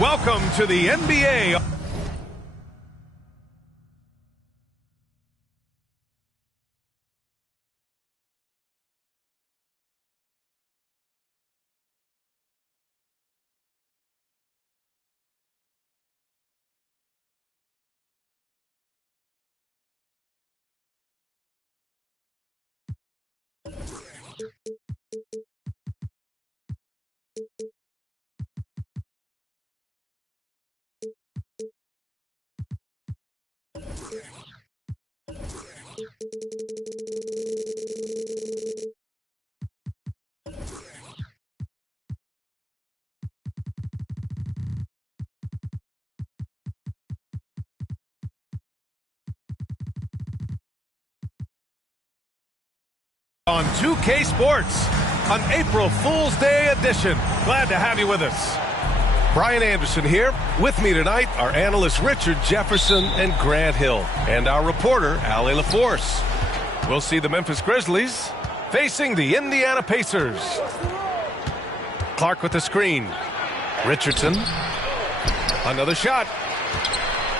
Welcome to the NBA. On 2K Sports, an April Fool's Day edition. Glad to have you with us. Brian Anderson here. With me tonight are analysts Richard Jefferson and Grant Hill, and our reporter, Allie LaForce. We'll see the Memphis Grizzlies facing the Indiana Pacers. Clark with the screen. Richardson. Another shot.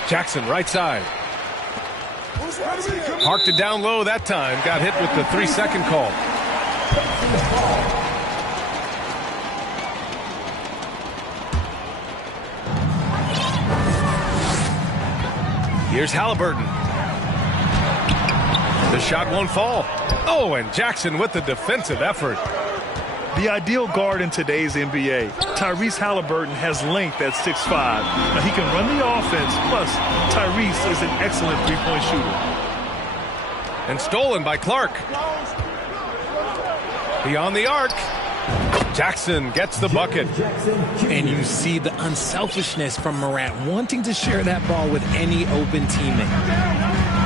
Jackson right side. Parked it down low that time. Got hit with the 3-second call. Here's Halliburton. The shot won't fall. Oh, and Jackson with the defensive effort. The ideal guard in today's NBA, Tyrese Halliburton, has length at 6'5". Now, he can run the offense, plus Tyrese is an excellent three-point shooter. And stolen by Clark. Beyond the arc. Jackson gets the bucket. And you see the unselfishness from Morant, wanting to share that ball with any open teammate.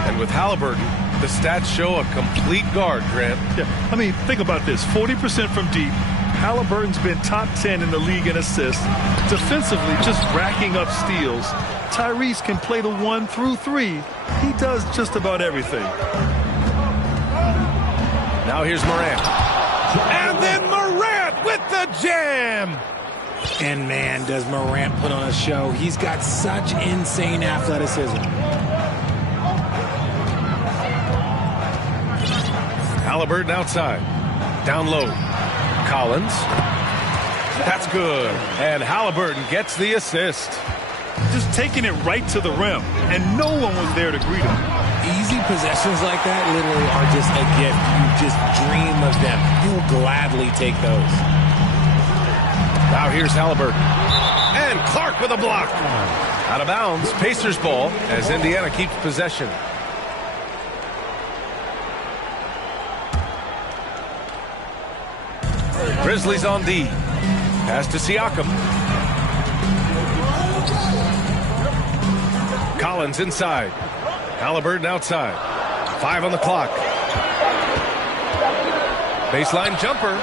And with Halliburton, the stats show a complete guard, Grant. Yeah, I mean, think about this. 40% from deep. Halliburton's been top 10 in the league in assists. Defensively, just racking up steals. Tyrese can play the 1 through 3. He does just about everything. Now here's Morant. And then Morant with the jam. And man, does Morant put on a show. He's got such insane athleticism. Halliburton outside. Down low. Collins. That's good. And Halliburton gets the assist. Just taking it right to the rim, and no one was there to greet him. Easy possessions like that literally are just a gift. You just dream of them. You'll gladly take those. Now here's Halliburton. And Clark with a block. Out of bounds. Pacers ball as Indiana keeps possession. Grizzlies on D. Pass to Siakam. Collins inside. Halliburton outside. 5 on the clock. Baseline jumper.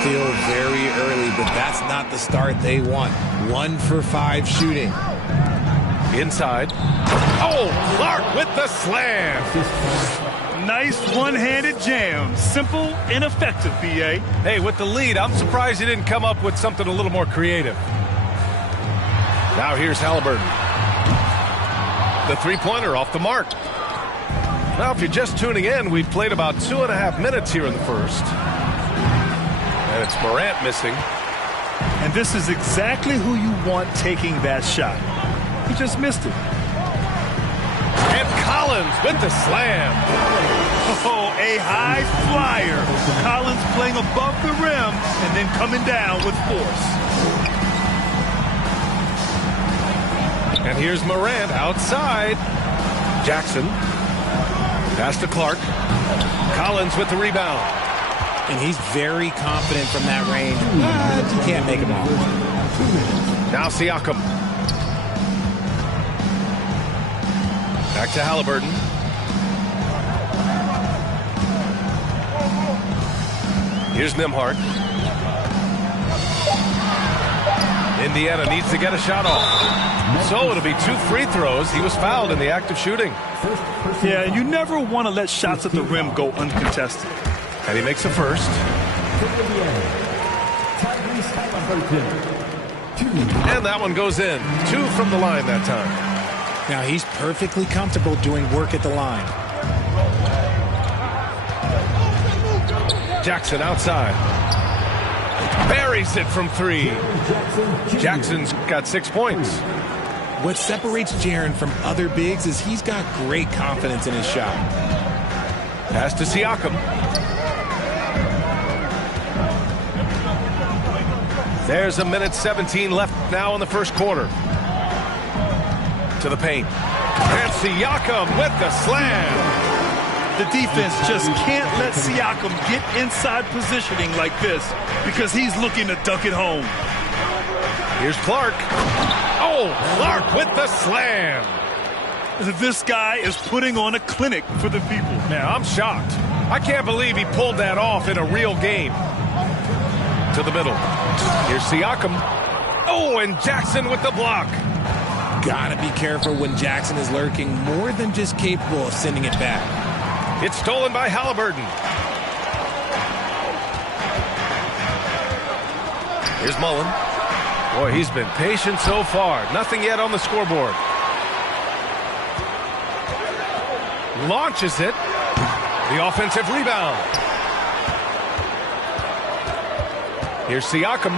Still very early, but that's not the start they want. 1 for 5 shooting. Inside. Oh, Clark with the slam. Nice one-handed jam. Simple and effective, B.A. Hey, with the lead, I'm surprised he didn't come up with something a little more creative. Now here's Halliburton. The three-pointer off the mark. Now, if you're just tuning in, we've played about 2.5 minutes here in the first. And it's Morant missing. And this is exactly who you want taking that shot. He just missed it. And Collins with the slam. Oh, a high flyer. Collins playing above the rim and then coming down with force. And here's Morant outside. Jackson. Pass to Clark. Collins with the rebound. And he's very confident from that range. But you can't make him off. Now Siakam. Back to Halliburton. Here's Nembhard. Indiana needs to get a shot off. So it'll be 2 free throws. He was fouled in the act of shooting. Yeah, and you never want to let shots at the rim go uncontested. And he makes a first. And that one goes in. 2 from the line that time. Now he's perfectly comfortable doing work at the line. Jackson outside. Buries it from 3. Jackson's got 6 points. What separates Jaren from other bigs is he's got great confidence in his shot. Pass to Siakam. There's a minute 17 left now in the first quarter. To the paint. And Siakam with the slam. The defense just can't let Siakam get inside positioning like this because he's looking to dunk it home. Here's Clark. Oh, Clark with the slam. This guy is putting on a clinic for the people. Man, I'm shocked. I can't believe he pulled that off in a real game. To the middle. Here's Siakam. Oh, and Jackson with the block. Gotta be careful when Jackson is lurking, more than just capable of sending it back. It's stolen by Halliburton. Here's Mullen. Boy, he's been patient so far. Nothing yet on the scoreboard. Launches it. The offensive rebound. Here's Siakam.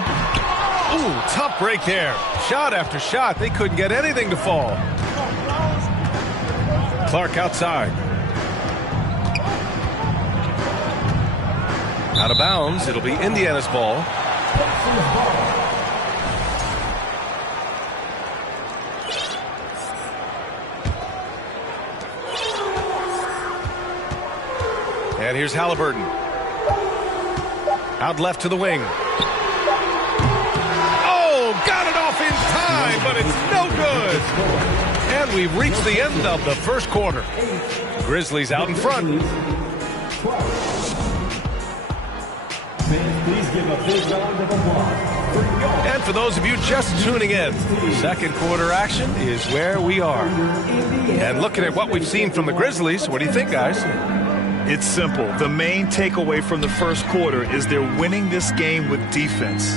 Ooh, tough break there. Shot after shot. They couldn't get anything to fall. Clark outside. Out of bounds. It'll be Indiana's ball. And here's Halliburton. Out left to the wing. Oh, got it off in time, but it's no good. And we've reached the end of the first quarter. Grizzlies out in front. Please give a big round of applause. And for those of you just tuning in, second quarter action is where we are. And looking at what we've seen from the Grizzlies, what do you think, guys? It's simple. The main takeaway from the first quarter is they're winning this game with defense.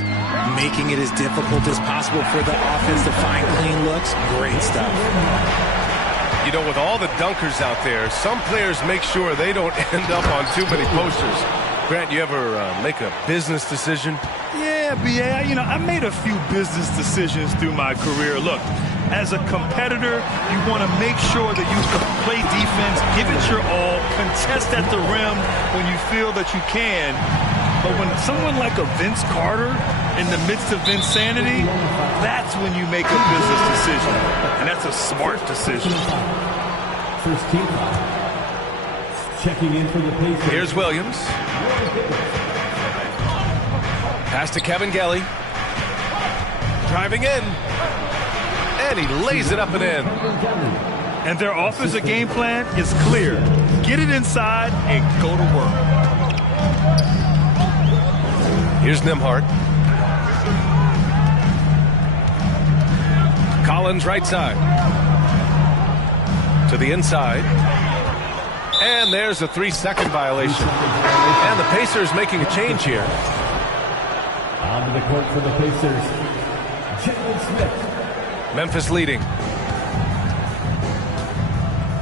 Making it as difficult as possible for the offense to find clean looks. Great stuff. You know, with all the dunkers out there, some players make sure they don't end up on too many posters. Grant, you ever make a business decision? Yeah, B.A., I made a few business decisions through my career. Look, as a competitor, you want to make sure that you can play defense, give it your all, contest at the rim when you feel that you can. But when someone like a Vince Carter in the midst of insanity, that's when you make a business decision. And that's a smart decision. First team foul. Checking in for the Pacers. Here's Williams. Pass to Kevin Gelly. Driving in. And he lays it up and in. And their offensive game plan is clear. Get it inside and go to work. Here's Nembhard. Collins right side. To the inside. And there's a 3-second violation. And the Pacers making a change here. Onto the court for the Pacers. Jalen Smith. Memphis leading.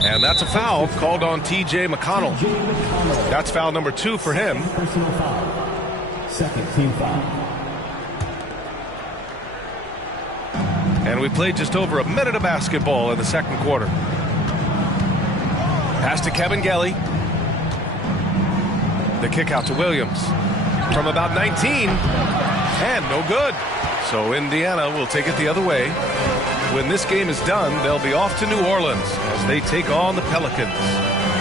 And that's a foul called on T.J. McConnell. That's foul number 2 for him. Personal foul. Second team foul. And we played just over a minute of basketball in the second quarter. Pass to Kevin Gelly. The kick out to Williams. From about 19. And no good. So Indiana will take it the other way. When this game is done, they'll be off to New Orleans as they take on the Pelicans.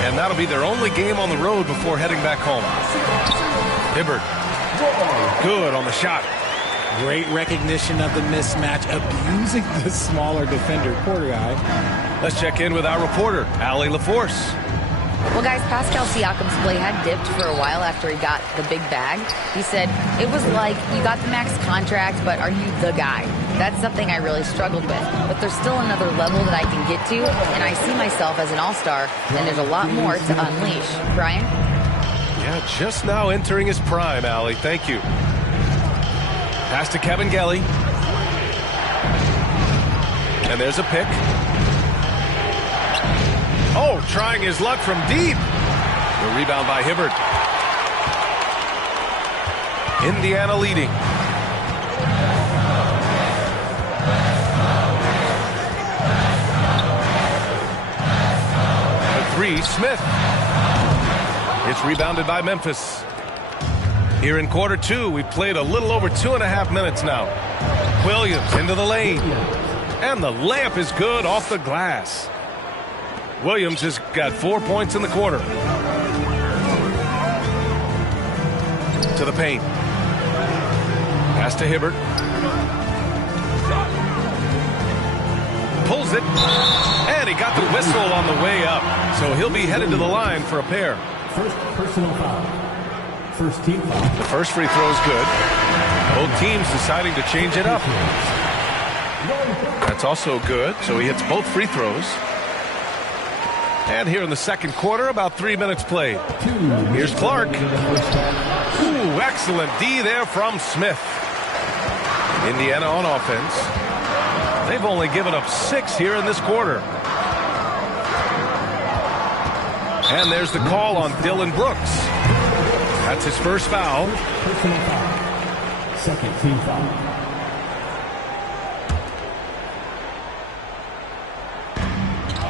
And that'll be their only game on the road before heading back home. Hibbert. Good on the shot. Great recognition of the mismatch, abusing the smaller defender. Poor guy. Let's check in with our reporter, Allie LaForce. Well, guys, Pascal Siakam's play had dipped for a while after he got the big bag. He said, it was like, you got the max contract, but are you the guy? That's something I really struggled with. But there's still another level that I can get to, and I see myself as an all-star, and there's a lot more to unleash. Brian? Yeah, just now entering his prime, Allie. Thank you. Pass to Kevin Gelly. And there's a pick. Oh, trying his luck from deep. The rebound by Hibbert. Indiana leading. A three, Smith. It's rebounded by Memphis. Here in quarter two, we've played a little over 2.5 minutes now. Williams into the lane. And the layup is good off the glass. Williams has got 4 points in the quarter. To the paint. Pass to Hibbert. Pulls it. And he got the whistle on the way up. So he'll be headed to the line for a pair. First personal foul. First team foul. The first free throw is good. Both teams deciding to change it up. That's also good. So he hits both free throws. And here in the second quarter, about 3 minutes played. Here's Clark. Ooh, excellent D there from Smith. Indiana on offense. They've only given up 6 here in this quarter. And there's the call on Dylan Brooks. That's his first foul. Personal foul. Second team foul.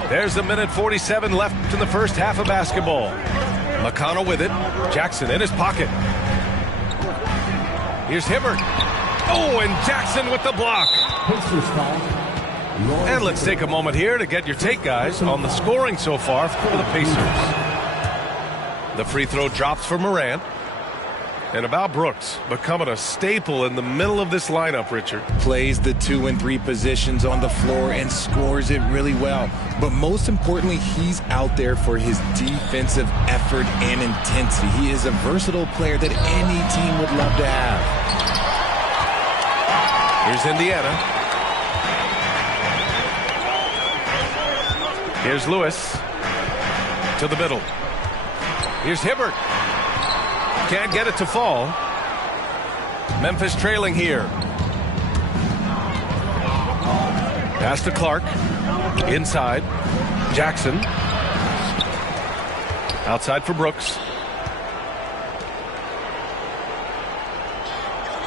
There's a minute 47 left in the first half of basketball. McConnell with it. Jackson in his pocket. Here's Hibbert. Oh, and Jackson with the block. And let's take a moment here to get your take, guys, on the scoring so far for the Pacers. The free throw drops for Morant. And about Brooks, becoming a staple in the middle of this lineup, Richard. Plays the 2 and 3 positions on the floor and scores it really well. But most importantly, he's out there for his defensive effort and intensity. He is a versatile player that any team would love to have. Here's Indiana. Here's Lewis. To the middle. Here's Hibbert. Can't get it to fall. Memphis trailing here. Pass to Clark. Inside. Jackson. Outside for Brooks.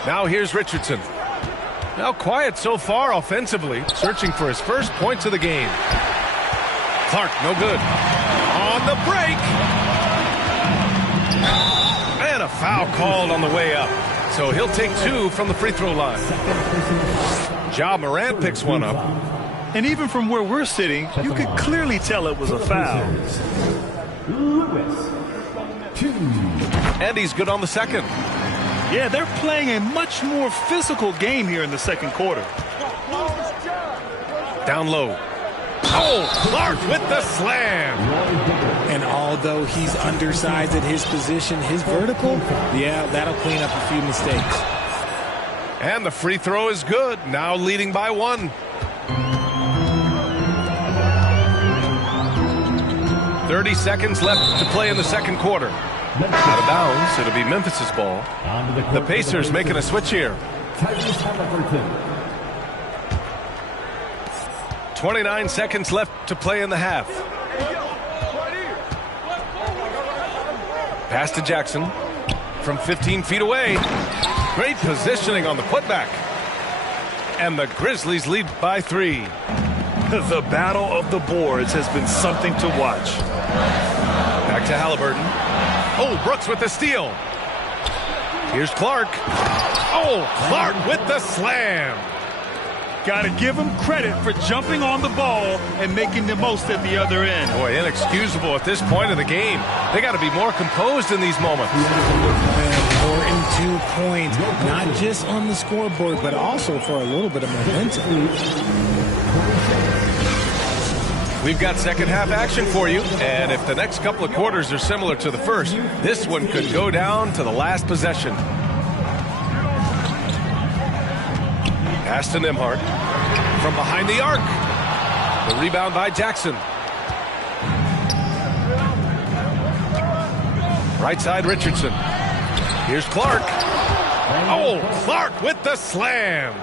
Now here's Richardson. Now quiet so far offensively. Searching for his first points of the game. Clark, no good. On the break. And a foul called on the way up. So he'll take 2 from the free throw line. Ja Morant picks one up. And even from where we're sitting, you could clearly tell it was a foul. And he's good on the second. Yeah, they're playing a much more physical game here in the second quarter. Down low. Oh, Clark with the slam. And although he's undersized at his position, his vertical, yeah, that'll clean up a few mistakes. And the free throw is good. Now leading by 1. 30 seconds left to play in the second quarter. Out of bounds. It'll be Memphis's ball. The Pacers making a switch here. 29 seconds left to play in the half. Pass to Jackson from 15 feet away. Great positioning on the putback. And the Grizzlies lead by 3. The battle of the boards has been something to watch. Back to Halliburton. Oh, Brooks with the steal. Here's Clark. Oh, Clark with the slam. Got to give him credit for jumping on the ball and making the most at the other end. Boy, inexcusable at this point in the game. They got to be more composed in these moments. Important 2 points, not just on the scoreboard, but also for a little bit of momentum. We've got second half action for you, and if the next couple of quarters are similar to the first, this one could go down to the last possession. Pass to Nembhard. From behind the arc. The rebound by Jackson. Right side, Richardson. Here's Clark. Oh, Clark with the slam.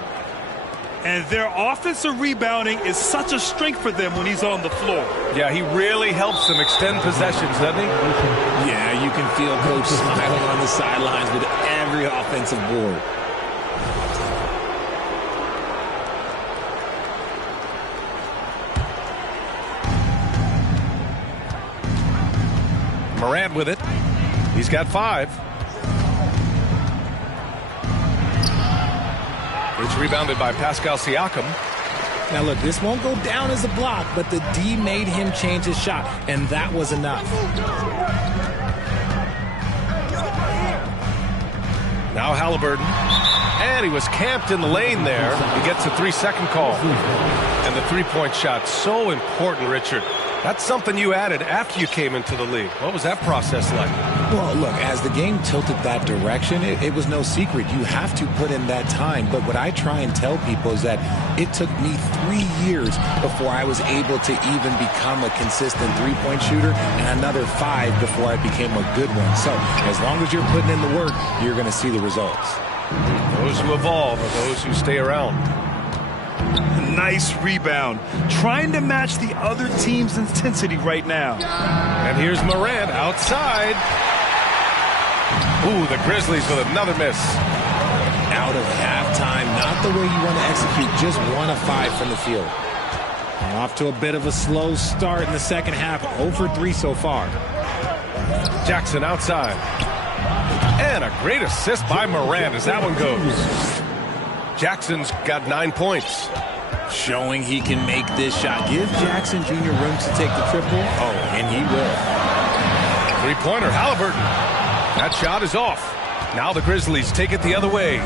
And their offensive rebounding is such a strength for them when he's on the floor. Yeah, he really helps them extend possessions, doesn't he? Yeah, you can feel Coach smiling on the sidelines with every offensive board. Morant with it. He's got 5. It's rebounded by Pascal Siakam. Now look, this won't go down as a block, but the D made him change his shot, and that was enough. Now Halliburton. And he was camped in the lane there. He gets a 3-second call. And the three-point shot, so important, Richard. That's something you added after you came into the league. What was that process like? Well, look, as the game tilted that direction, it was no secret. You have to put in that time. But what I try and tell people is that it took me 3 years before I was able to even become a consistent three-point shooter, and another 5 before I became a good one. So as long as you're putting in the work, you're going to see the results. Those who evolve are those who stay around. Nice rebound. Trying to match the other team's intensity right now. And here's Morant outside. Ooh, the Grizzlies with another miss. Out of halftime, not the way you want to execute, just 1 of 5 from the field. Off to a bit of a slow start in the second half, 0 for 3 so far. Jackson outside. And a great assist by Morant as that one goes. Jackson's got 9 points. Showing he can make this shot. Give Jackson Jr. room to take the triple. Oh, and he will. Three-pointer, Halliburton. That shot is off. Now the Grizzlies take it the other way.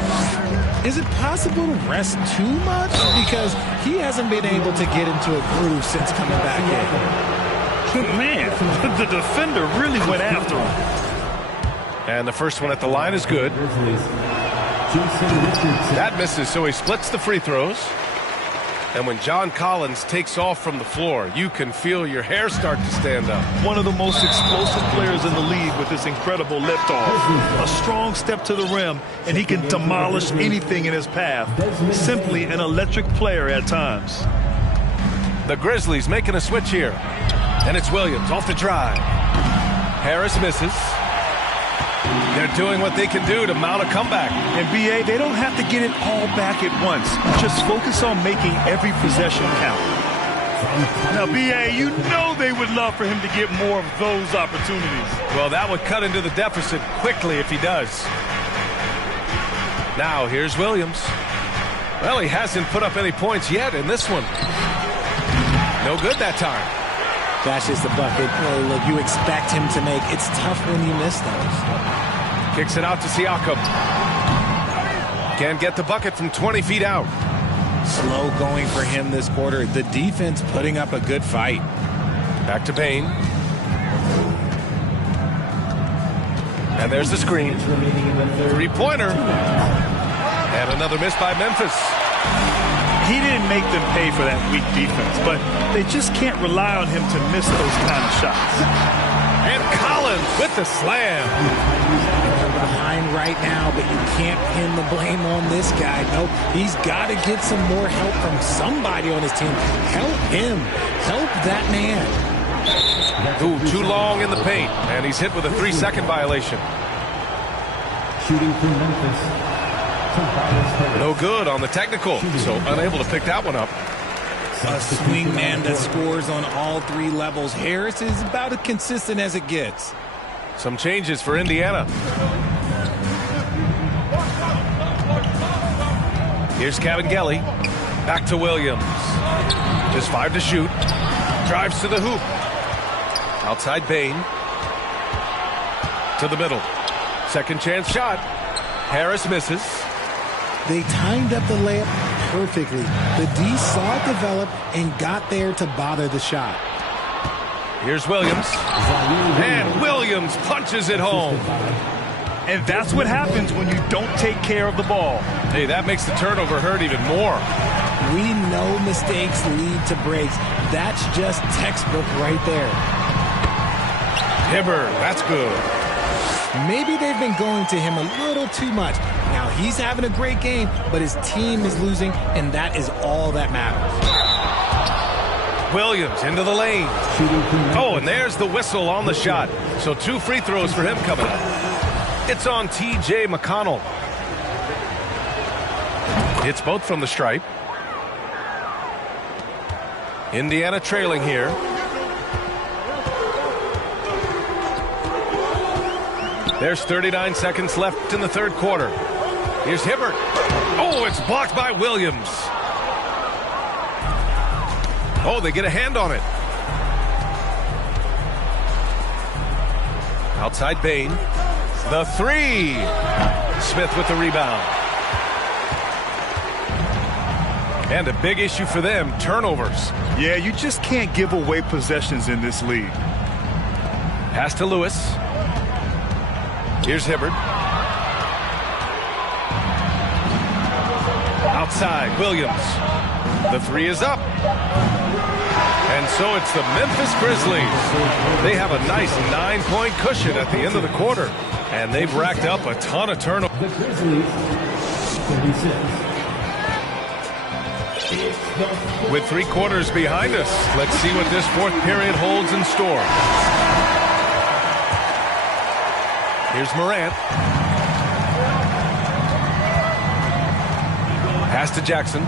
Is it possible to rest too much? Because he hasn't been able to get into a groove since coming back in. Man, the defender really went after him. And the first one at the line is good. That misses, so he splits the free throws. And when John Collins takes off from the floor, you can feel your hair start to stand up. One of the most explosive players in the league with this incredible liftoff. A strong step to the rim, and he can demolish anything in his path. Simply an electric player at times. The Grizzlies making a switch here. And it's Williams off the drive. Harris misses. They're doing what they can do to mount a comeback. And BA, they don't have to get it all back at once. Just focus on making every possession count. Now, BA, you know they would love for him to get more of those opportunities. Well, that would cut into the deficit quickly if he does. Now, here's Williams. Well, he hasn't put up any points yet in this one. No good that time. That's just the bucket. Well, look, you expect him to make. It's tough when you miss those. Kicks it out to Siakam. Can't get the bucket from 20 feet out. Slow going for him this quarter. The defense putting up a good fight. Back to Payne. And there's the screen. Three-pointer. And another miss by Memphis. He didn't make them pay for that weak defense, but they just can't rely on him to miss those kind of shots. And Collins with the slam. They're behind right now, but you can't pin the blame on this guy. Nope, he's got to get some more help from somebody on his team. Help him. Help that man. Ooh, too long in the paint, and he's hit with a 3-second violation. Shooting from Memphis. No good on the technical, so unable to pick that one up. A swing man that scores on all 3 levels. Harris is about as consistent as it gets. Some changes for Indiana. Here's Kabengele. Back to Williams. Just 5 to shoot. Drives to the hoop. Outside Payne. To the middle. Second chance shot. Harris misses. They timed up the layup perfectly. The D saw it develop and got there to bother the shot. Here's Williams. And Williams punches it home. And that's what happens when you don't take care of the ball. Hey, that makes the turnover hurt even more. We know mistakes lead to breaks. That's just textbook right there. Hibbert, that's good. Maybe they've been going to him a little too much. Now he's having a great game, but his team is losing, and that is all that matters. Williams into the lane. Oh, and there's the whistle on the shot. So 2 free throws for him coming up. It's on T.J. McConnell. It's both from the stripe. Indiana trailing here. There's 39 seconds left in the third quarter. Here's Hibbert. Oh, it's blocked by Williams. Oh, they get a hand on it. Outside Bain. The 3. Smith with the rebound. And a big issue for them, turnovers. Yeah, you just can't give away possessions in this league. Pass to Lewis. Here's Hibbert. Outside, Williams. The 3 is up. And so it's the Memphis Grizzlies. They have a nice 9-point cushion at the end of the quarter. And they've racked up a ton of turnovers. The Grizzlies, 36. With 3 quarters behind us, let's see what this fourth period holds in store. Here's Morant. Pass to Jackson.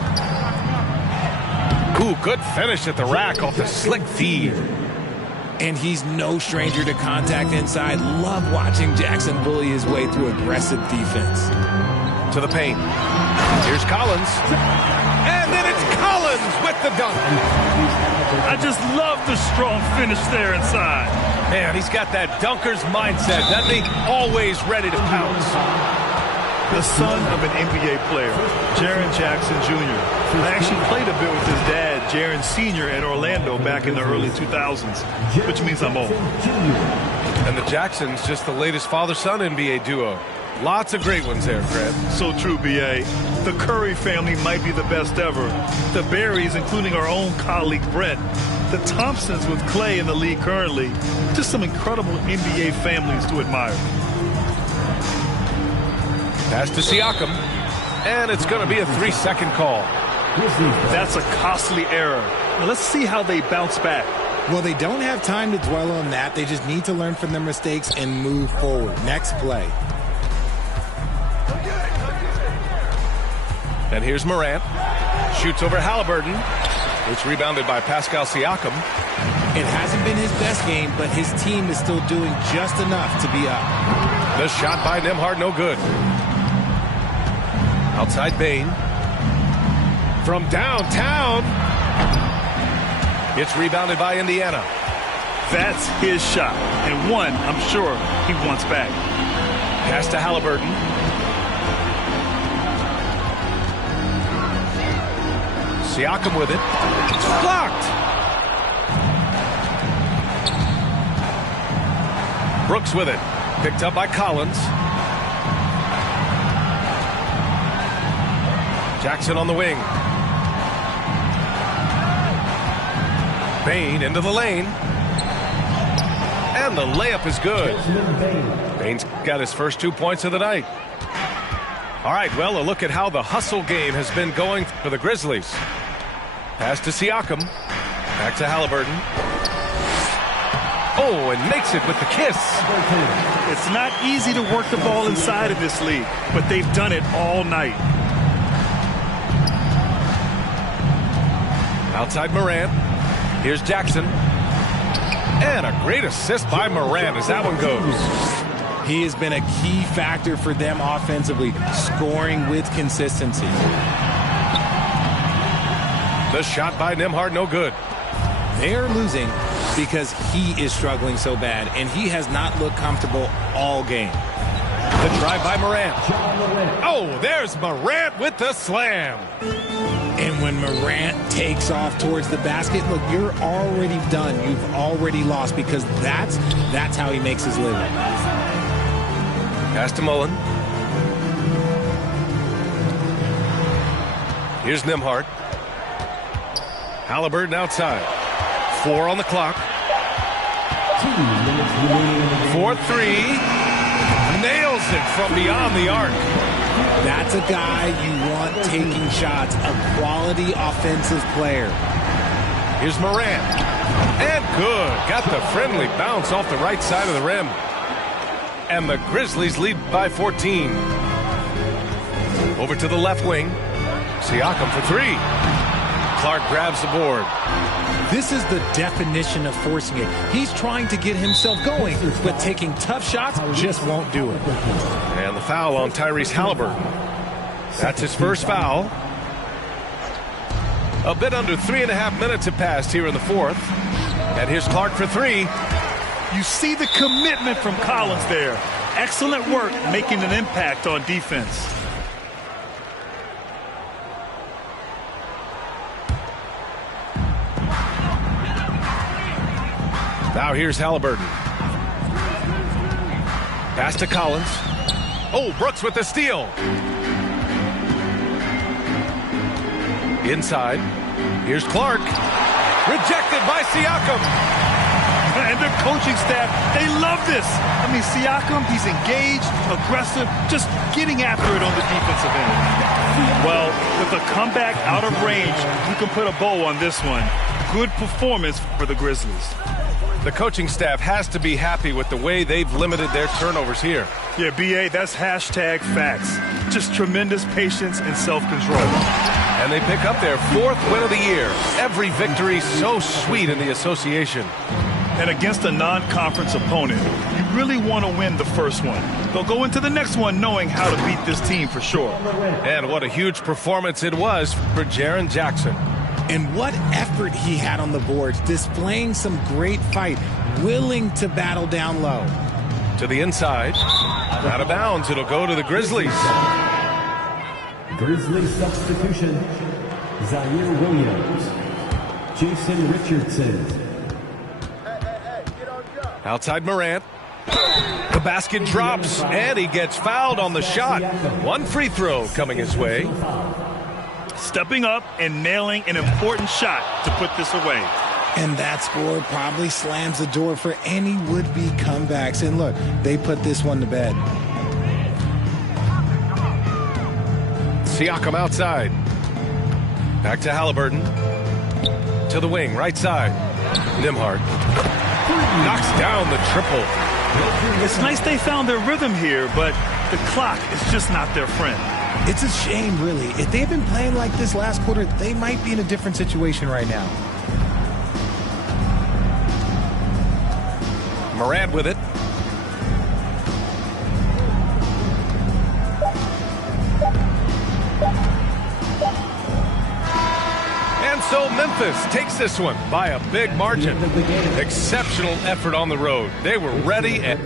Ooh, good finish at the rack off the slick feed. And he's no stranger to contact inside. Love watching Jackson bully his way through aggressive defense. To the paint. Here's Collins. And then it's Collins with the dunk. I just love the strong finish there inside. Man, he's got that dunker's mindset, doesn't he? Always ready to pounce. The son of an NBA player, Jaren Jackson Jr. I actually played a bit with his dad, Jaren Sr. in Orlando back in the early 2000s, which means I'm old. And the Jacksons, just the latest father-son NBA duo. Lots of great ones there, Fred. So true, B.A. The Curry family might be the best ever. The Berrys, including our own colleague Brett. The Thompsons with Clay in the league currently. Just some incredible NBA families to admire. Pass to Siakam. And it's going to be a 3-second call. That's a costly error. Now let's see how they bounce back. Well, they don't have time to dwell on that. They just need to learn from their mistakes and move forward. Next play. And here's Morant. Shoots over Halliburton. It's rebounded by Pascal Siakam. It hasn't been his best game, but his team is still doing just enough to be up. The shot by Nembhard, no good. Outside Bain. From downtown. It's rebounded by Indiana. That's his shot, and one I'm sure he wants back. Pass to Halliburton. Siakam with it. It's blocked. Brooks with it. Picked up by Collins. Jackson on the wing. Bain into the lane. And the layup is good. Bain's got his first 2 points of the night. All right, well, a look at how the hustle game has been going for the Grizzlies. Pass to Siakam. Back to Halliburton. Oh, and makes it with the kiss. It's not easy to work the ball inside of this league, but they've done it all night. Outside Morant. Here's Jackson. And a great assist by Morant as that one goes. He has been a key factor for them offensively, scoring with consistency. The shot by Nembhard, no good. They're losing because he is struggling so bad, and he has not looked comfortable all game. The drive by Morant. Oh, there's Morant with the slam. And when Morant takes off towards the basket, look, you're already done. You've already lost because that's how he makes his living. Pass to Mullen. Here's Nembhard. Halliburton outside. 4 on the clock. 4-3. Nails it from beyond the arc. That's a guy you want taking shots, a quality offensive player. Here's Morant. And good. Got the friendly bounce off the right side of the rim. And the Grizzlies lead by 14. Over to the left wing. Siakam for 3. Clark grabs the board. This is the definition of forcing it. He's trying to get himself going, but taking tough shots just won't do it. And the foul on Tyrese Halliburton. That's his first foul. A bit under 3.5 minutes have passed here in the fourth. And here's Clark for 3. You see the commitment from Collins there. Excellent work making an impact on defense. Now here's Halliburton. Pass to Collins. Oh, Brooks with the steal. Inside. Here's Clark. Rejected by Siakam. And the coaching staff, they love this. I mean, Siakam, he's engaged, aggressive, just getting after it on the defensive end. Well, with a comeback out of range, you can put a bow on this one. Good performance for the Grizzlies. The coaching staff has to be happy with the way they've limited their turnovers here. Yeah, B.A., that's hashtag facts. Just tremendous patience and self-control. And they pick up their 4th win of the year. Every victory so sweet in the association. And against a non-conference opponent, you really want to win the first one. They'll go into the next one knowing how to beat this team for sure. And what a huge performance it was for Jaren Jackson. And what effort he had on the boards, displaying some great fight, willing to battle down low. To the inside. Out of bounds. It'll go to the Grizzlies. Grizzlies substitution. Zaire Williams. Jason Richardson. Outside Morant. The basket drops, and he gets fouled on the shot. 1 free throw coming his way. Stepping up and nailing an important shot to put this away. And that score probably slams the door for any would-be comebacks. And look, they put this one to bed. Siakam outside. Back to Halliburton. To the wing, right side. Nembhard. Knocks down the triple. It's nice they found their rhythm here, but the clock is just not their friend. It's a shame, really. If they had been playing like this last quarter, they might be in a different situation right now. Morant with it. And so Memphis takes this one by a big margin. Exceptional effort on the road. They were ready and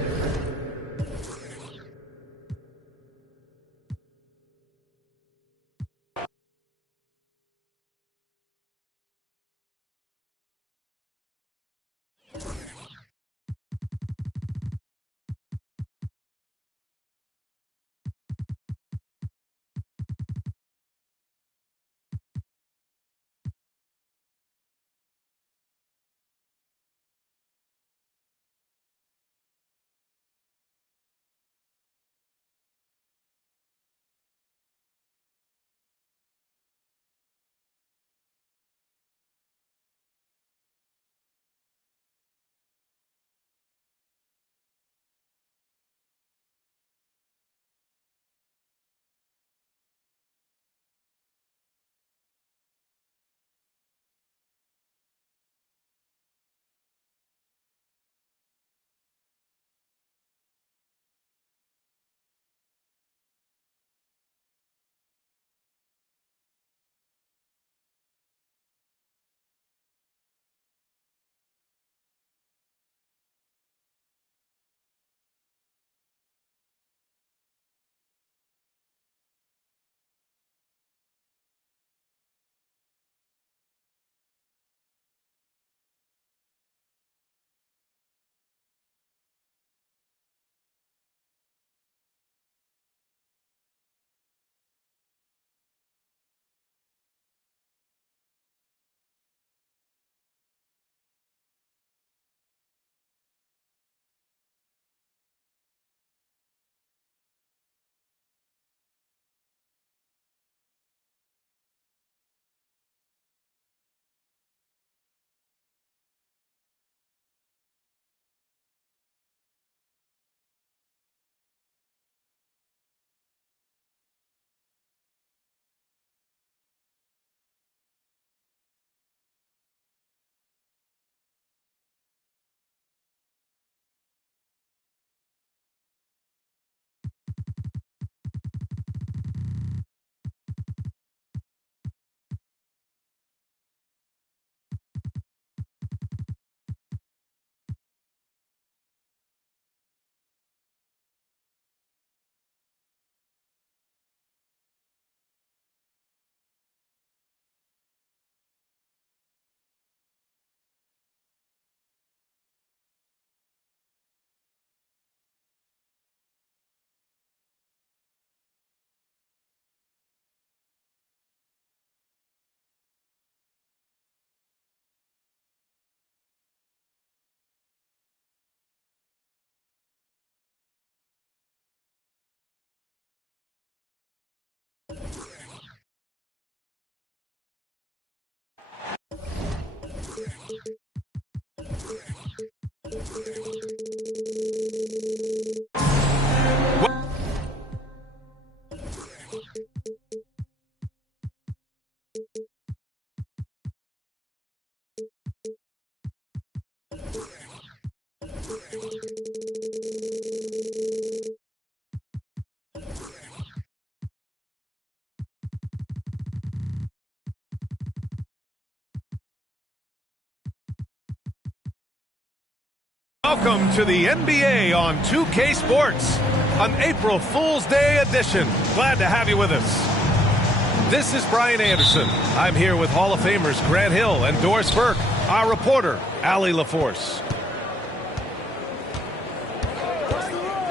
Welcome to the NBA on 2K Sports, an April Fool's Day edition. Glad to have you with us. This is Brian Anderson. I'm here with Hall of Famers Grant Hill and Doris Burke, our reporter, Allie LaForce.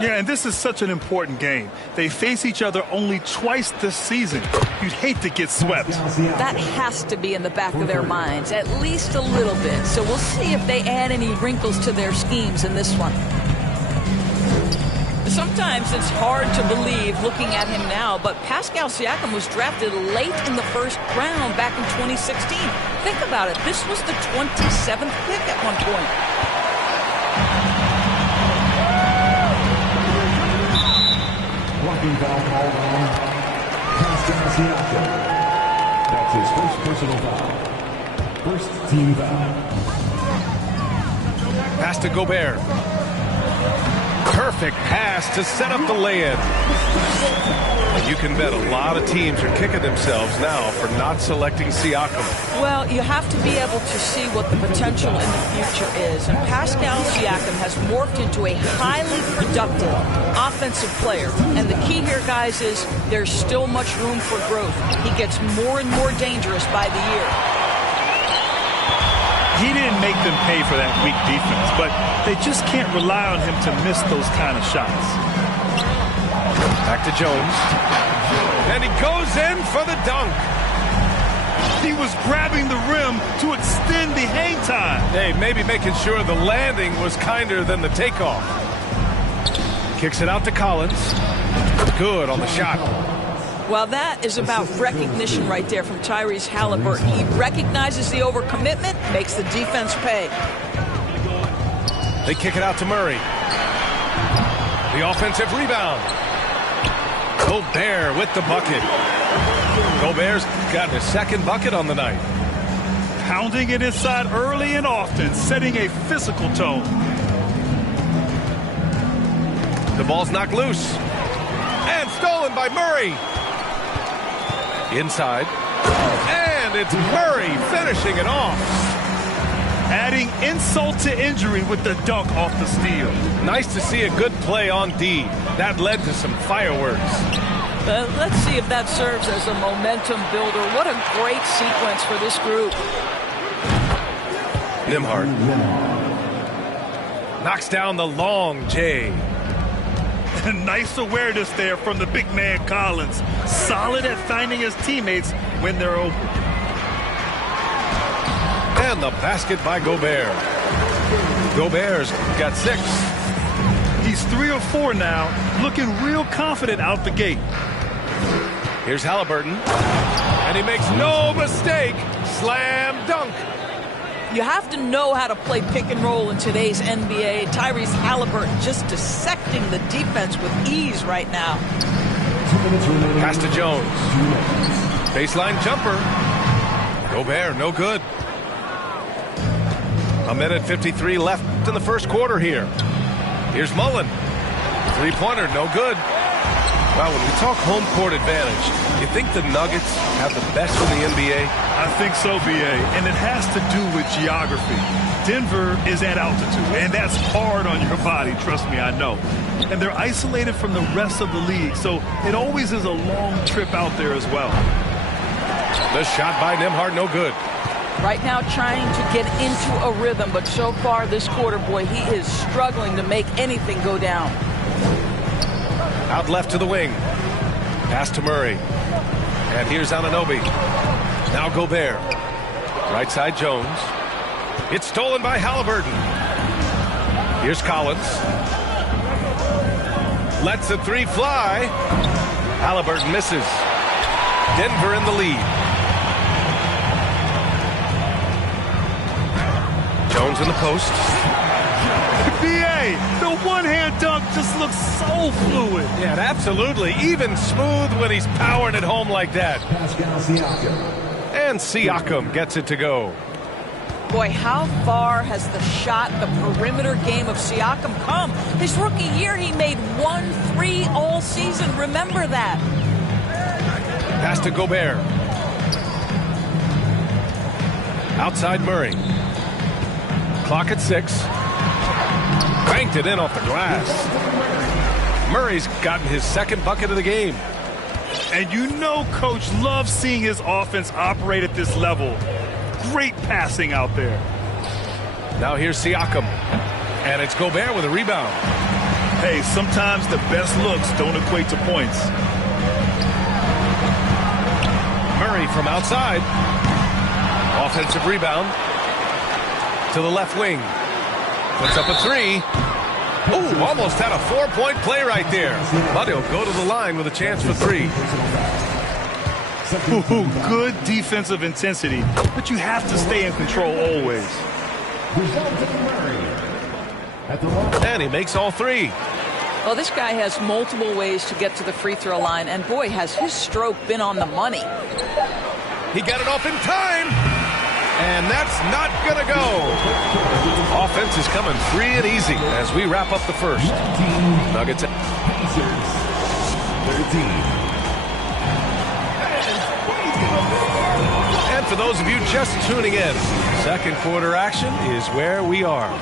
Yeah, and this is such an important game. They face each other only twice this season. You'd hate to get swept. That has to be in the back of their minds, at least a little bit. So we'll see if they add any wrinkles to their schemes in this one. Sometimes it's hard to believe looking at him now, but Pascal Siakam was drafted late in the first round back in 2016. Think about it. This was the 27th pick at one point. Blocking foul called on Pascal Siakam. That's his first personal foul. First team foul. Pass to Gobert. Perfect pass to set up the lay-in. And you can bet a lot of teams are kicking themselves now for not selecting Siakam. Well, you have to be able to see what the potential in the future is. And Pascal Siakam has morphed into a highly productive offensive player. And the key here, guys, is there's still much room for growth. He gets more and more dangerous by the year. He didn't make them pay for that weak defense, but they just can't rely on him to miss those kind of shots. Back to Jones. And he goes in for the dunk. He was grabbing the rim to extend the hang time. Hey, maybe making sure the landing was kinder than the takeoff. Kicks it out to Collins. Good on the shot. Well, that is about recognition right there from Tyrese Halliburton. He recognizes the overcommitment, makes the defense pay. They kick it out to Murray. The offensive rebound. Gobert with the bucket. Gobert's gotten his second bucket on the night. Pounding it inside early and often, setting a physical tone. The ball's knocked loose. And stolen by Murray. Inside. And it's Murray finishing it off. Adding insult to injury with the dunk off the steal. Nice to see a good play on D. That led to some fireworks. Let's see if that serves as a momentum builder. What a great sequence for this group. Nembhard knocks down the long J. Nice awareness there from the big man Collins. Solid at finding his teammates when they're open. And the basket by Gobert. Gobert's got 6. He's 3 or 4 now, looking real confident out the gate. Here's Halliburton. And he makes no mistake. Slam dunk. You have to know how to play pick and roll in today's NBA. Tyrese Halliburton just dissecting the defense with ease right now. Pass to Jones. Baseline jumper. Gobert, no good. 1:53 left in the first quarter here. Here's Mullen. Three-pointer, no good. Wow, when we talk home court advantage, you think the Nuggets have the best in the NBA? I think so, B.A., and it has to do with geography. Denver is at altitude, and that's hard on your body, trust me, I know. And they're isolated from the rest of the league, so it always is a long trip out there as well. The shot by Nembhard, no good. Right now trying to get into a rhythm, but so far this quarter, boy, he is struggling to make anything go down. Out left to the wing. Pass to Murray. And here's Anunoby. Now Gobert. Right side Jones. It's stolen by Halliburton. Here's Collins. Lets the three fly. Halliburton misses. Denver in the lead. Jones in the post. BA, the one-hand dunk just looks so fluid. Yeah, absolutely. Even smooth when he's powering it home like that. And Siakam gets it to go. Boy, how far has the shot, the perimeter game of Siakam come? His rookie year, he made 1 3 all season. Remember that. Pass to Gobert. Outside Murray. Clock at 6. Banked it in off the glass. Murray's gotten his second bucket of the game. And you know Coach loves seeing his offense operate at this level. Great passing out there. Now here's Siakam. And it's Gobert with a rebound. Hey, sometimes the best looks don't equate to points. Murray from outside. Offensive rebound. To the left wing. Puts up a 3. Oh, almost had a 4-point play right there. But he'll go to the line with a chance for 3. Ooh, good defensive intensity, but you have to stay in control always. And he makes all 3. Well, this guy has multiple ways to get to the free throw line, and boy, has his stroke been on the money. He got it off in time. And that's not going to go. Offense is coming free and easy as we wrap up the first. Nuggets. And for those of you just tuning in, second quarter action is where we are.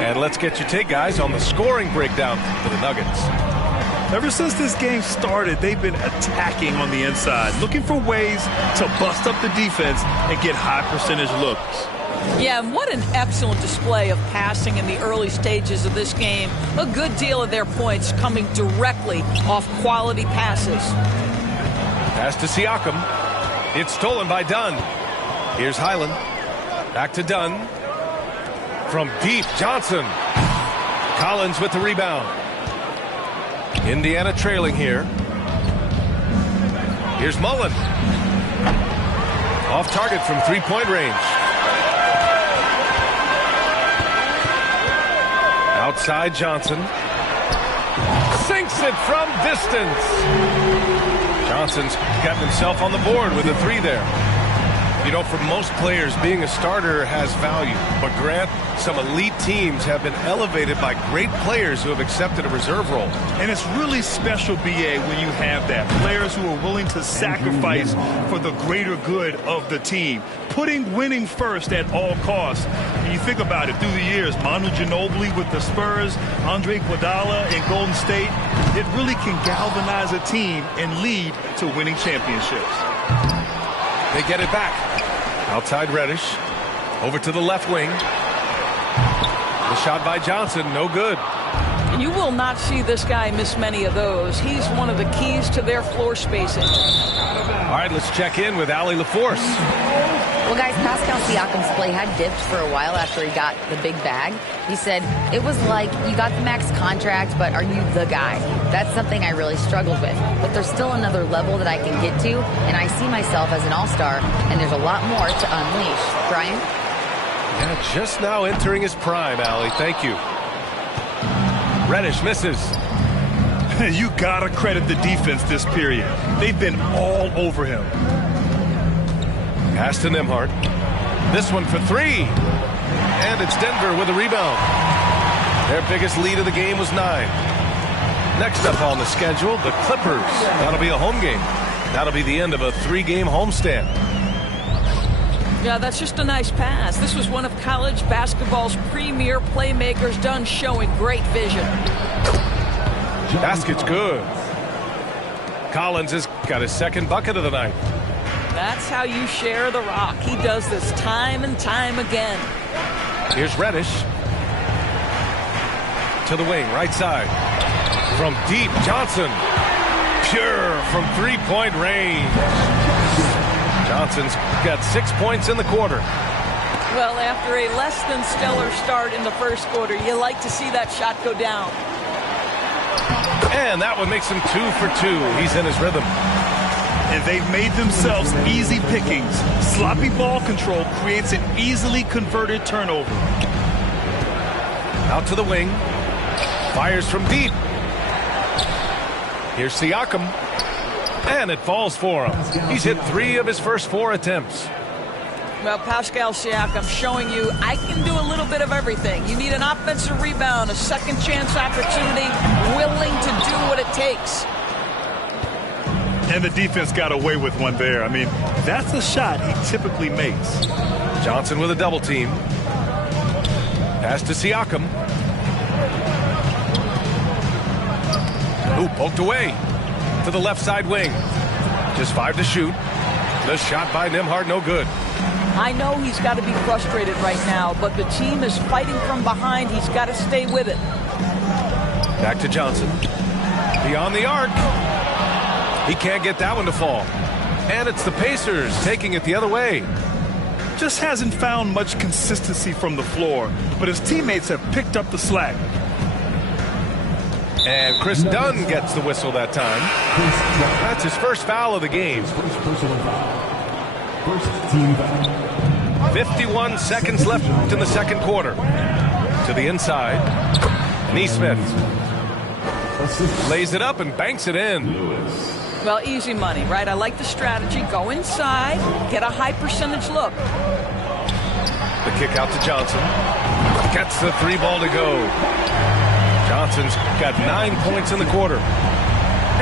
And let's get your take, guys, on the scoring breakdown for the Nuggets. Ever since this game started, they've been attacking on the inside, looking for ways to bust up the defense and get high percentage looks. Yeah, and what an excellent display of passing in the early stages of this game. A good deal of their points coming directly off quality passes. Pass to Siakam. It's stolen by Dunn. Here's Highland. Back to Dunn. From deep, Johnson. Collins with the rebound. Indiana trailing here. Here's Mullen. Off target from three-point range. Outside Johnson. Sinks it from distance. Johnson's gotten himself on the board with a 3 there. You know, for most players, being a starter has value. But Grant, some elite teams have been elevated by great players who have accepted a reserve role. And it's really special, BA, when you have that. Players who are willing to sacrifice for the greater good of the team. Putting winning first at all costs. And you think about it, through the years, Manu Ginobili with the Spurs, Andre Iguodala in Golden State, it really can galvanize a team and lead to winning championships. They get it back. Outside Reddish. Over to the left wing. The shot by Johnson, no good. You will not see this guy miss many of those. He's one of the keys to their floor spacing. All right, let's check in with Allie LaForce. Well, guys, Pascal Siakam's play had dipped for a while after he got the big bag. He said, it was like, you got the max contract, but are you the guy? That's something I really struggled with. But there's still another level that I can get to, and I see myself as an all-star, and there's a lot more to unleash. Brian? Yeah, just now entering his prime, Allie. Thank you. Reddish misses. You gotta credit the defense this period. They've been all over him. Pass to Nembhard. This one for 3. And it's Denver with a rebound. Their biggest lead of the game was 9. Next up on the schedule, the Clippers. That'll be a home game. That'll be the end of a 3-game homestand. Yeah, that's just a nice pass. This was one of college basketball's premier playmakers, done showing great vision. Basket's good. Collins has got his second bucket of the night. That's how you share the rock. He does this time and time again. Here's Reddish. To the wing, right side. From deep, Johnson. Pure from three-point range. Johnson's got 6 points in the quarter. Well, after a less than stellar start in the first quarter, you like to see that shot go down. And that one makes him 2 for 2. He's in his rhythm. And they've made themselves easy pickings. Sloppy ball control creates an easily converted turnover. Out to the wing. Fires from deep. Here's Siakam. And it falls for him. He's hit 3 of his first 4 attempts. Well, Pascal Siakam showing you I can do a little bit of everything. You need an offensive rebound, a second chance opportunity, willing to do what it takes. And the defense got away with one there. I mean, that's a shot he typically makes. Johnson with a double team. Pass to Siakam. Ooh, poked away to the left side wing. Just 5 to shoot. The shot by Nembhard, no good. I know he's got to be frustrated right now, but the team is fighting from behind. He's got to stay with it. Back to Johnson. Beyond the arc. He can't get that one to fall. And it's the Pacers taking it the other way. Just hasn't found much consistency from the floor, but his teammates have picked up the slack. And Chris Dunn gets the whistle that time. That's his first foul of the game. First team foul. 51 seconds left in the second quarter. To the inside. Nesmith lays it up and banks it in. Well, easy money, right? I like the strategy. Go inside, get a high percentage look. The kick out to Johnson. Gets the 3 ball to go. Johnson's got 9 points in the quarter.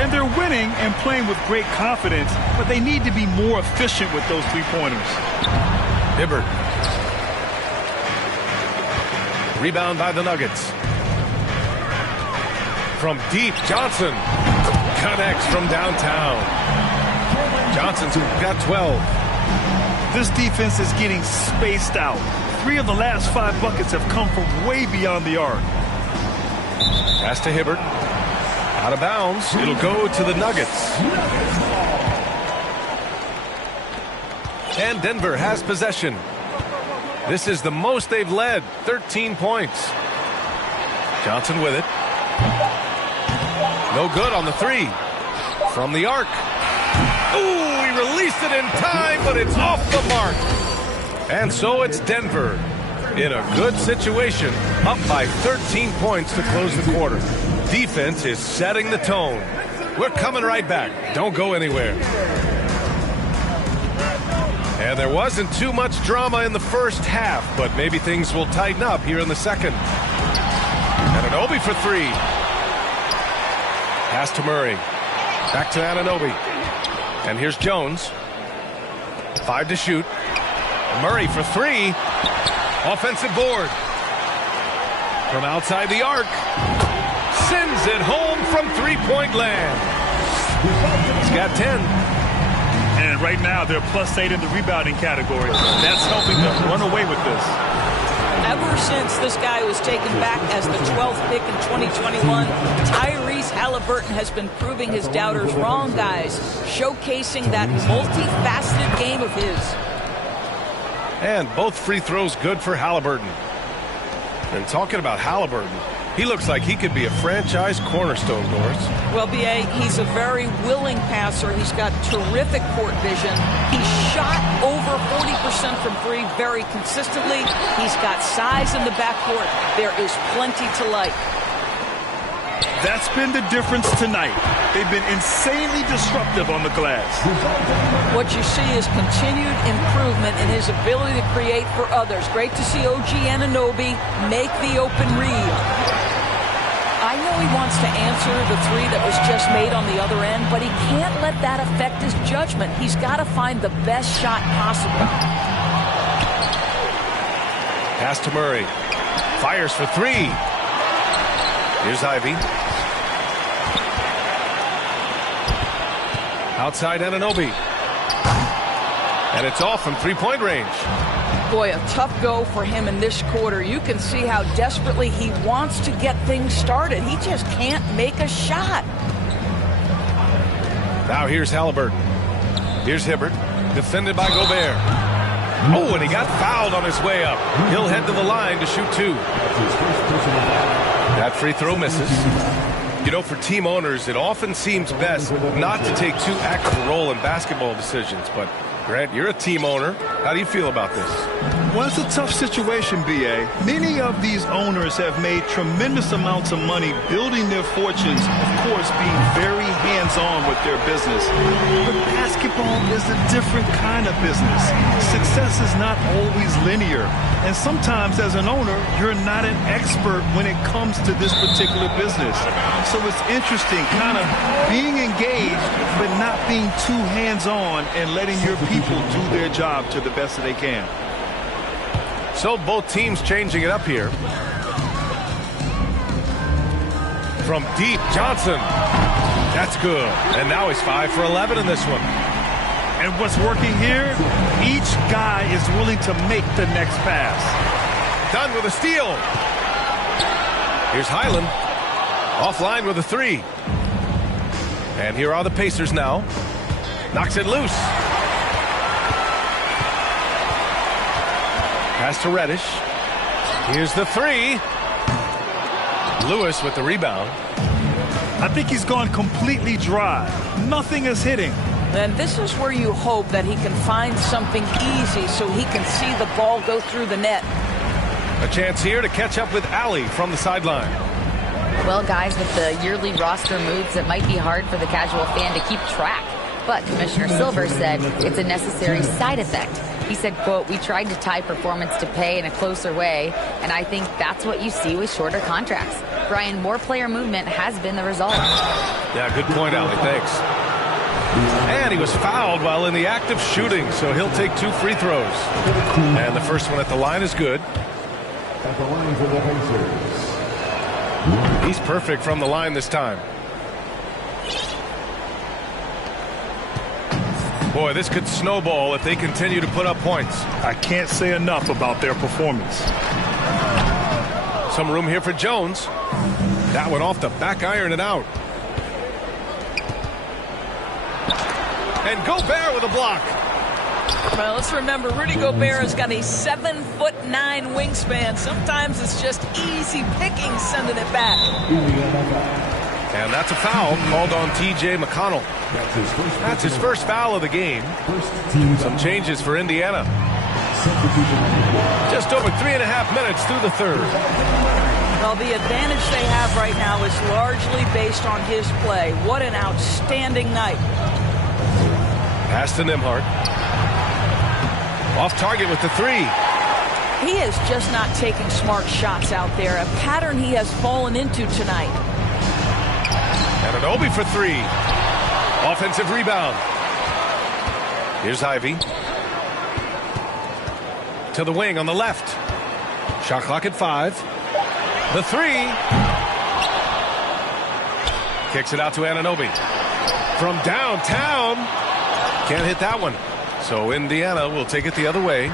And they're winning and playing with great confidence, but they need to be more efficient with those 3-pointers. Hibbert. Rebound by the Nuggets. From deep, Johnson connects from downtown. Johnson's got 12. This defense is getting spaced out. 3 of the last 5 buckets have come from way beyond the arc. Pass to Hibbert. Out of bounds. It'll go to the Nuggets. And Denver has possession. This is the most they've led. 13 points. Johnson with it. No good on the 3. From the arc. Ooh, he released it in time, but it's off the mark. And so it's Denver in a good situation, up by 13 points to close the quarter. Defense is setting the tone. We're coming right back. Don't go anywhere. And there wasn't too much drama in the first half, but maybe things will tighten up here in the second. Anunoby for 3. Pass to Murray. Back to Anunoby. And here's Jones. 5 to shoot. Murray for 3. Offensive board. From outside the arc. Sends it home from 3-point land. He's got 10. And right now they're +8 in the rebounding category. That's helping them run away with this. Ever since this guy was taken back as the 12th pick in 2021, Tyrese Halliburton has been proving his doubters wrong, guys. Showcasing that multifaceted game of his. And both free throws good for Halliburton. And talking about Halliburton, he looks like he could be a franchise cornerstone, Doris. Well, B.A., he's a very willing passer. He's got terrific court vision. He shot over 40% from 3 very consistently. He's got size in the backcourt. There is plenty to like. That's been the difference tonight. They've been insanely disruptive on the glass. What you see is continued improvement in his ability to create for others. Great to see OG Anunoby make the open read. I know he wants to answer the 3 that was just made on the other end, but he can't let that affect his judgment. He's got to find the best shot possible. Pass to Murray. Fires for 3. Here's Ivy. Outside Anunoby. And it's off from 3-point range. Boy, a tough go for him in this quarter. You can see how desperately he wants to get things started. He just can't make a shot. Now here's Halliburton. Here's Hibbert. Defended by Gobert. Oh, and he got fouled on his way up. He'll head to the line to shoot 2. That free throw misses. You know, for team owners, it often seems best not to take too active a role in basketball decisions. But, Grant, you're a team owner. How do you feel about this? Well, it's a tough situation, B.A. Many of these owners have made tremendous amounts of money building their fortunes, of course, being very hands-on with their business. But basketball is a different kind of business. Success is not always linear. And sometimes, as an owner, you're not an expert when it comes to this particular business. So it's interesting, kind of being engaged, but not being too hands-on and letting your people do their job to the best that they can. So both teams changing it up here. From deep, Johnson. That's good. And now he's 5 for 11 in this one. And what's working here, each guy is willing to make the next pass. Done with a steal. Here's Highland. Offline with a 3. And here are the Pacers now. Knocks it loose. Pass to Reddish. Here's the 3. Lewis with the rebound. I think he's gone completely dry. Nothing is hitting. And this is where you hope that he can find something easy so he can see the ball go through the net. A chance here to catch up with Allie from the sideline. Well, guys, with the yearly roster moves, it might be hard for the casual fan to keep track. But Commissioner Silver said it's a necessary side effect. He said, quote, "We tried to tie performance to pay in a closer way, and I think that's what you see with shorter contracts." Brian, more player movement has been the result. Yeah, good point, Allie. Thanks. And he was fouled while in the act of shooting, so he'll take 2 free throws. And the first one at the line is good. At the line for the Pacers. He's perfect from the line this time. Boy, this could snowball if they continue to put up points. I can't say enough about their performance. Some room here for Jones. That one off the back iron and out. And Gobert with a block. Well, let's remember, Rudy Gobert has got a 7'9" wingspan. Sometimes it's just easy picking sending it back. And that's a foul called on T.J. McConnell. That's his first foul of the game. Some changes for Indiana. Just over 3.5 minutes through the third. Well, the advantage they have right now is largely based on his play. What an outstanding night. Pass to Nembhard. Off target with the 3. He is just not taking smart shots out there, a pattern he has fallen into tonight. And Anunoby for 3. Offensive rebound. Here's Ivy. To the wing on the left. Shot clock at 5. The 3. Kicks it out to Anunoby. From downtown. Can't hit that one. So Indiana will take it the other way.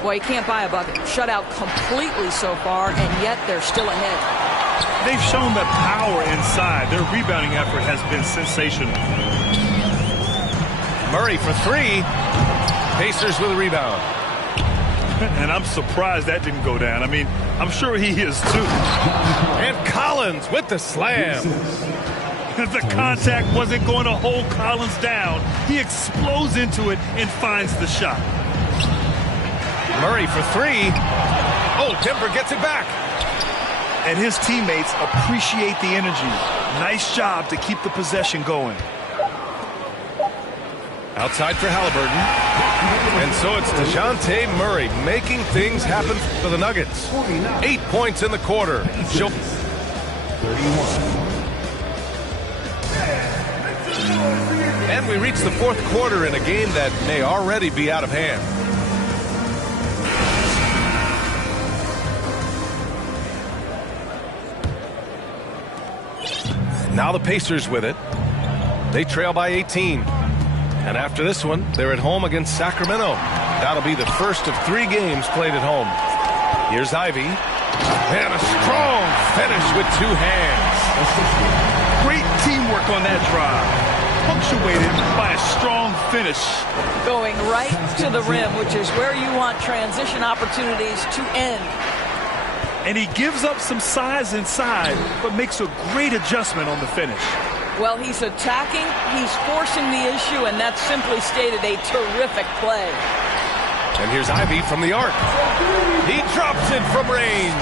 Boy, you can't buy a bucket. Shut out completely so far, and yet they're still ahead. They've shown the power inside. Their rebounding effort has been sensational. Murray for 3. Pacers with a rebound. And I'm surprised that didn't go down. I mean, I'm sure he is too. And Collins with the slam. The contact wasn't going to hold Collins down. He explodes into it and finds the shot. Murray for 3. Oh, Denver gets it back. And his teammates appreciate the energy. Nice job to keep the possession going. Outside for Halliburton. And so it's DeJounte Murray making things happen for the Nuggets. 8 points in the quarter. 31. And we reach the fourth quarter in a game that may already be out of hand. Now the Pacers with it. They trail by 18. And after this one, they're at home against Sacramento. That'll be the first of 3 games played at home. Here's Ivy. And a strong finish with 2 hands. Great teamwork on that drive. Punctuated by a strong finish. Going right to the rim, which is where you want transition opportunities to end. And he gives up some size inside, but makes a great adjustment on the finish. Well, he's attacking, he's forcing the issue, and that's simply stated a terrific play. And here's Ivy from the arc. He drops it from range.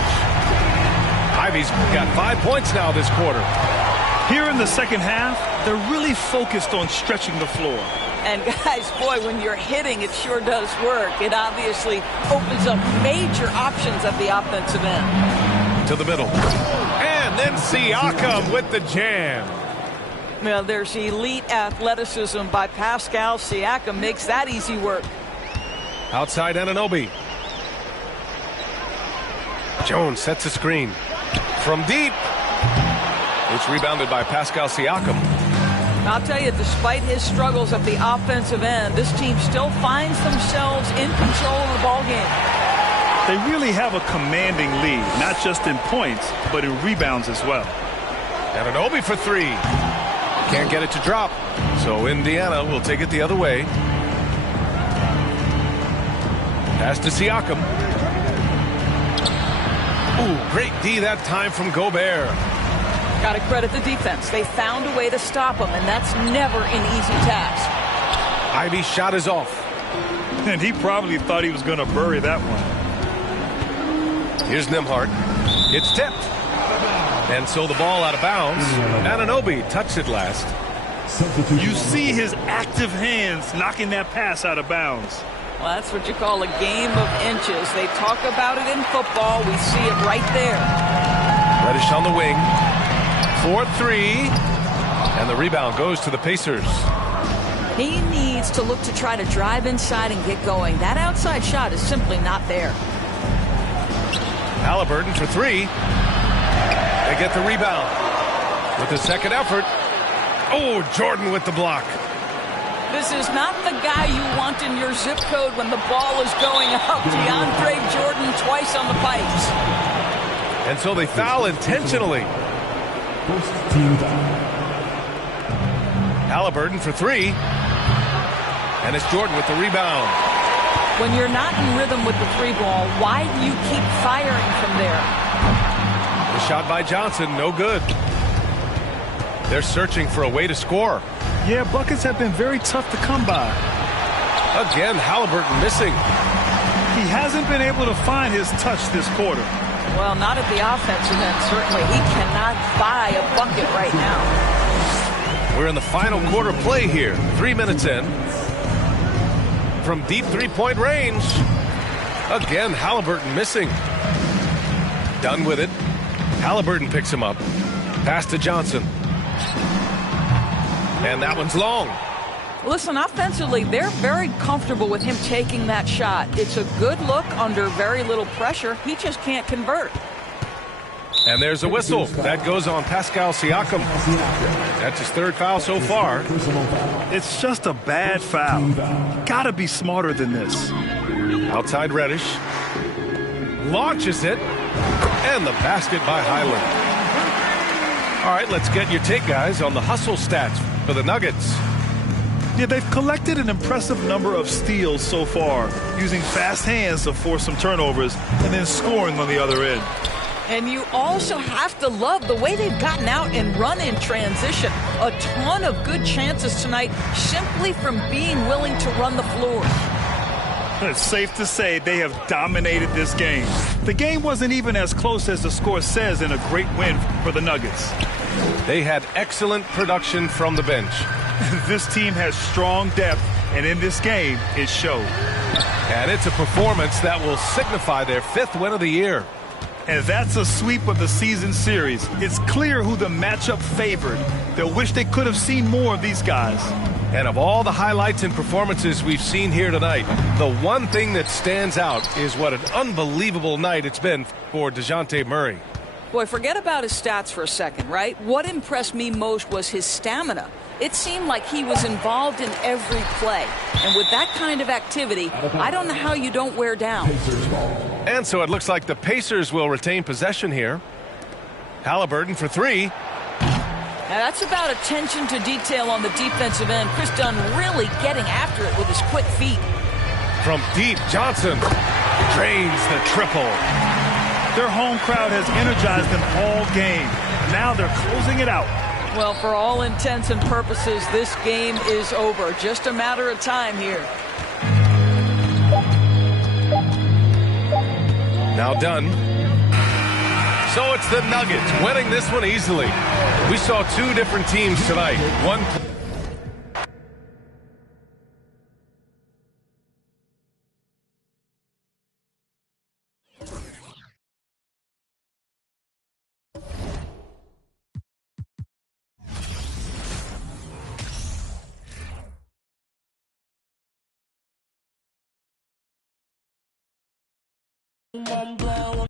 Ivy's got 5 points now this quarter. Here in the second half, they're really focused on stretching the floor. And guys, boy, when you're hitting, it sure does work. It obviously opens up major options at the offensive end. To the middle. And then Siakam with the jam. Well, there's elite athleticism by Pascal Siakam. Makes that easy work. Outside Anunoby. Jones sets a screen. From deep. It's rebounded by Pascal Siakam. I'll tell you, despite his struggles at the offensive end, this team still finds themselves in control of the ball game. They really have a commanding lead, not just in points, but in rebounds as well. Anunoby for three. Can't get it to drop. So Indiana will take it the other way. Pass to Siakam. Ooh, great D that time from Gobert. Got to credit the defense. They found a way to stop him, and that's never an easy task. Ivy's shot is off. And he probably thought he was going to bury that one. Here's Nembhard. It's tipped. And so the ball out of bounds. Anunoby touched it last. You see his active hands knocking that pass out of bounds. Well, that's what you call a game of inches. They talk about it in football. We see it right there. Reddish on the wing. 4-3. And the rebound goes to the Pacers. He needs to look to try to drive inside and get going. That outside shot is simply not there. Halliburton for three. They get the rebound. With the second effort. Oh, Jordan with the block. This is not the guy you want in your zip code when the ball is going up. DeAndre Jordan twice on the pipes. And so they foul intentionally. First team foul. Halliburton for three. And it's Jordan with the rebound. When you're not in rhythm with the three ball, why do you keep firing from there? The shot by Johnson, no good. They're searching for a way to score. Yeah, buckets have been very tough to come by. Again, Halliburton missing. He hasn't been able to find his touch this quarter. Well, not at the offensive end, certainly. He cannot buy a bucket right now. We're in the final quarter play here. 3 minutes in. From deep three-point range. Again, Halliburton missing. Done with it. Halliburton picks him up. Pass to Johnson. And that one's long. Listen, offensively, they're very comfortable with him taking that shot. It's a good look under very little pressure. He just can't convert. And there's a whistle. That goes on Pascal Siakam. That's his third foul so far. It's just a bad foul. Gotta be smarter than this. Outside Reddish. Launches it. And the basket by Highland. All right, let's get your take, guys, on the hustle stats for the Nuggets. Yeah, they've collected an impressive number of steals so far, using fast hands to force some turnovers and then scoring on the other end. And you also have to love the way they've gotten out and run in transition. A ton of good chances tonight simply from being willing to run the floor. It's safe to say they have dominated this game. The game wasn't even as close as the score says in a great win for the Nuggets. They had excellent production from the bench. This team has strong depth, and in this game, it showed. And it's a performance that will signify their 5th win of the year. And that's a sweep of the season series. It's clear who the matchup favored. They'll wish they could have seen more of these guys. And of all the highlights and performances we've seen here tonight, the one thing that stands out is what an unbelievable night it's been for DeJounte Murray. Boy, forget about his stats for a second, right? What impressed me most was his stamina. It seemed like he was involved in every play. And with that kind of activity, I don't know how you don't wear down. And so it looks like the Pacers will retain possession here. Halliburton for three. Now that's about attention to detail on the defensive end. Chris Dunn really getting after it with his quick feet. From deep, Johnson drains the triple. Their home crowd has energized them all game. Now they're closing it out. Well, for all intents and purposes, this game is over. Just a matter of time here. Now done. So it's the Nuggets winning this one easily. We saw two different teams tonight. One. One blow,